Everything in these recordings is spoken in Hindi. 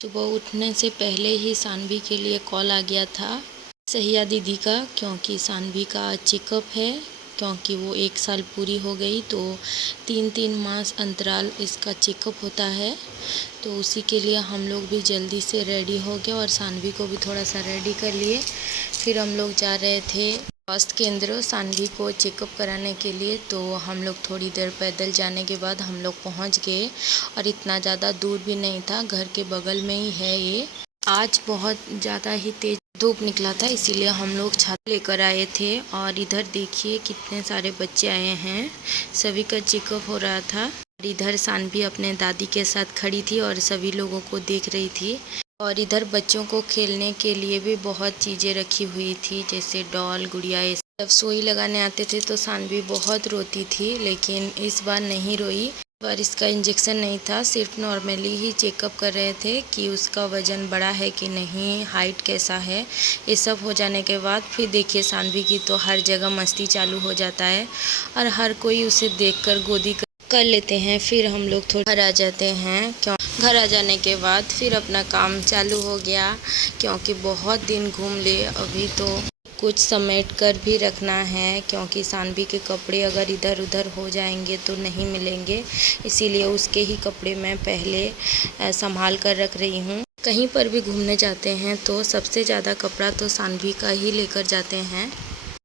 सुबह उठने से पहले ही सानवी के लिए कॉल आ गया था सहिया दीदी का, क्योंकि सानवी का आज चेकअप है। क्योंकि वो 1 साल पूरी हो गई तो 3-3 मास अंतराल इसका चेकअप होता है। तो उसी के लिए हम लोग भी जल्दी से रेडी हो गए और सानवी को भी थोड़ा सा रेडी कर लिए। फिर हम लोग जा रहे थे स्वास्थ्य केंद्र सानवी को चेकअप कराने के लिए। तो हम लोग थोड़ी देर पैदल जाने के बाद हम लोग पहुंच गए, और इतना ज़्यादा दूर भी नहीं था, घर के बगल में ही है ये। आज बहुत ज़्यादा ही तेज धूप निकला था, इसीलिए हम लोग छाता लेकर आए थे। और इधर देखिए कितने सारे बच्चे आए हैं, सभी का चेकअप हो रहा था। और इधर सानवी अपने दादी के साथ खड़ी थी और सभी लोगों को देख रही थी। और इधर बच्चों को खेलने के लिए भी बहुत चीज़ें रखी हुई थी, जैसे डॉल, गुड़िया। जब सुई लगाने आते थे तो सानवी बहुत रोती थी, लेकिन इस बार नहीं रोई। पर इसका इंजेक्शन नहीं था, सिर्फ नॉर्मली ही चेकअप कर रहे थे कि उसका वज़न बड़ा है कि नहीं, हाइट कैसा है। ये सब हो जाने के बाद फिर देखिए सानवी की तो हर जगह मस्ती चालू हो जाता है, और हर कोई उसे देखकर गोदी कर लेते हैं। फिर हम लोग थोड़ा घर आ जाते हैं। घर आ जाने के बाद फिर अपना काम चालू हो गया, क्योंकि बहुत दिन घूम लिए। अभी तो कुछ समेट कर भी रखना है, क्योंकि सानवी के कपड़े अगर इधर उधर हो जाएंगे तो नहीं मिलेंगे। इसीलिए उसके ही कपड़े मैं पहले संभाल कर रख रही हूँ। कहीं पर भी घूमने जाते हैं तो सबसे ज़्यादा कपड़ा तो सानवी का ही लेकर जाते हैं।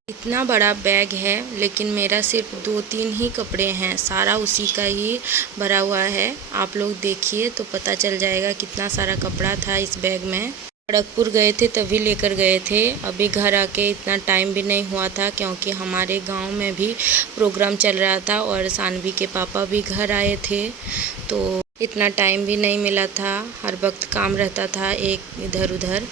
इतना बड़ा बैग है, लेकिन मेरा सिर्फ 2-3 ही कपड़े हैं, सारा उसी का ही भरा हुआ है। आप लोग देखिए तो पता चल जाएगा कितना सारा कपड़ा था इस बैग में। खड़गपुर गए थे तभी लेकर गए थे, अभी घर आके इतना टाइम भी नहीं हुआ था, क्योंकि हमारे गांव में भी प्रोग्राम चल रहा था और सानवी के पापा भी घर आए थे, तो इतना टाइम भी नहीं मिला था। हर वक्त काम रहता था एक इधर उधर,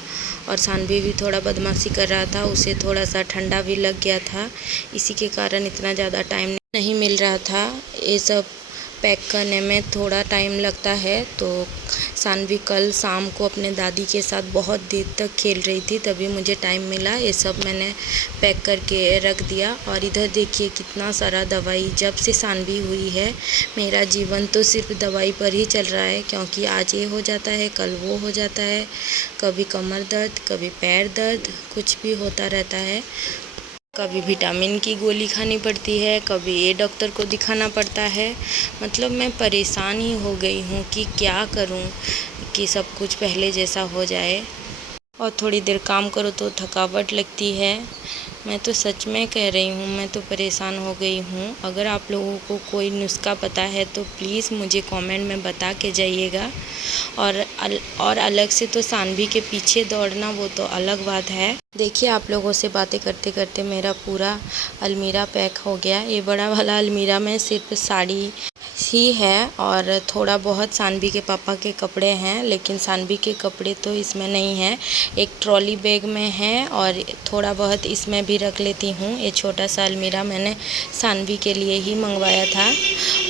और सानवी भी थोड़ा बदमाशी कर रहा था, उसे थोड़ा सा ठंडा भी लग गया था, इसी के कारण इतना ज़्यादा टाइम नहीं मिल रहा था। ये सब पैक करने में थोड़ा टाइम लगता है। तो सानवी कल शाम को अपने दादी के साथ बहुत देर तक खेल रही थी, तभी मुझे टाइम मिला, ये सब मैंने पैक करके रख दिया। और इधर देखिए कितना सारा दवाई, जब से सानवी हुई है मेरा जीवन तो सिर्फ दवाई पर ही चल रहा है, क्योंकि आज ये हो जाता है, कल वो हो जाता है, कभी कमर दर्द, कभी पैर दर्द, कुछ भी होता रहता है। कभी विटामिन की गोली खानी पड़ती है, कभी ये डॉक्टर को दिखाना पड़ता है। मतलब मैं परेशान ही हो गई हूँ कि क्या करूँ कि सब कुछ पहले जैसा हो जाए। और थोड़ी देर काम करो तो थकावट लगती है। मैं तो सच में कह रही हूँ, मैं तो परेशान हो गई हूँ। अगर आप लोगों को कोई नुस्खा पता है तो प्लीज़ मुझे कमेंट में बता के जाइएगा। और अलग से तो सानवी के पीछे दौड़ना वो तो अलग बात है। देखिए आप लोगों से बातें करते करते मेरा पूरा अलमीरा पैक हो गया। ये बड़ा वाला अलमीरा में सिर्फ साड़ी ही है और थोड़ा बहुत सानवी के पापा के कपड़े हैं, लेकिन सानवी के कपड़े तो इसमें नहीं है। एक ट्रॉली बैग में है और थोड़ा बहुत इसमें भी रख लेती हूँ। ये छोटा सा अलमीरा मैंने सानवी के लिए ही मंगवाया था।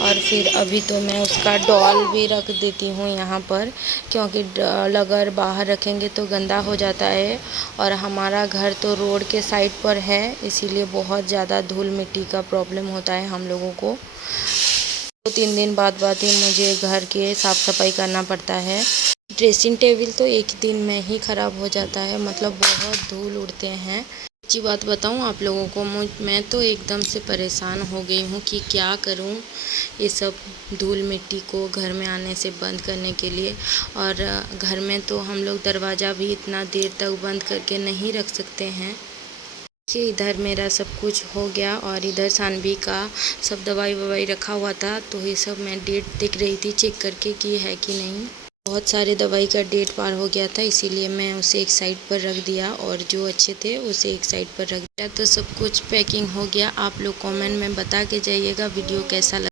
और फिर अभी तो मैं उसका डॉल भी रख देती हूँ यहाँ पर, क्योंकि डॉल अगर बाहर रखेंगे तो गंदा हो जाता है। और हमारा घर तो रोड के साइड पर है, इसीलिए बहुत ज़्यादा धूल मिट्टी का प्रॉब्लम होता है हम लोगों को। 2-3 दिन बाद ही मुझे घर के साफ़ सफाई करना पड़ता है। ड्रेसिंग टेबल तो एक दिन में ही ख़राब हो जाता है, मतलब बहुत धूल उड़ते हैं। सच्ची बात बताऊं आप लोगों को, मैं तो एकदम से परेशान हो गई हूँ कि क्या करूँ ये सब धूल मिट्टी को घर में आने से बंद करने के लिए। और घर में तो हम लोग दरवाज़ा भी इतना देर तक बंद करके नहीं रख सकते हैं। कि इधर मेरा सब कुछ हो गया, और इधर सानवी का सब दवाई ववाई रखा हुआ था, तो ये सब मैं डेट देख रही थी चेक करके कि है कि नहीं। बहुत सारे दवाई का डेट पार हो गया था, इसीलिए मैं उसे एक साइड पर रख दिया, और जो अच्छे थे उसे एक साइड पर रख दिया। तो सब कुछ पैकिंग हो गया। आप लोग कमेंट में बता के जाइएगा वीडियो कैसा लगा।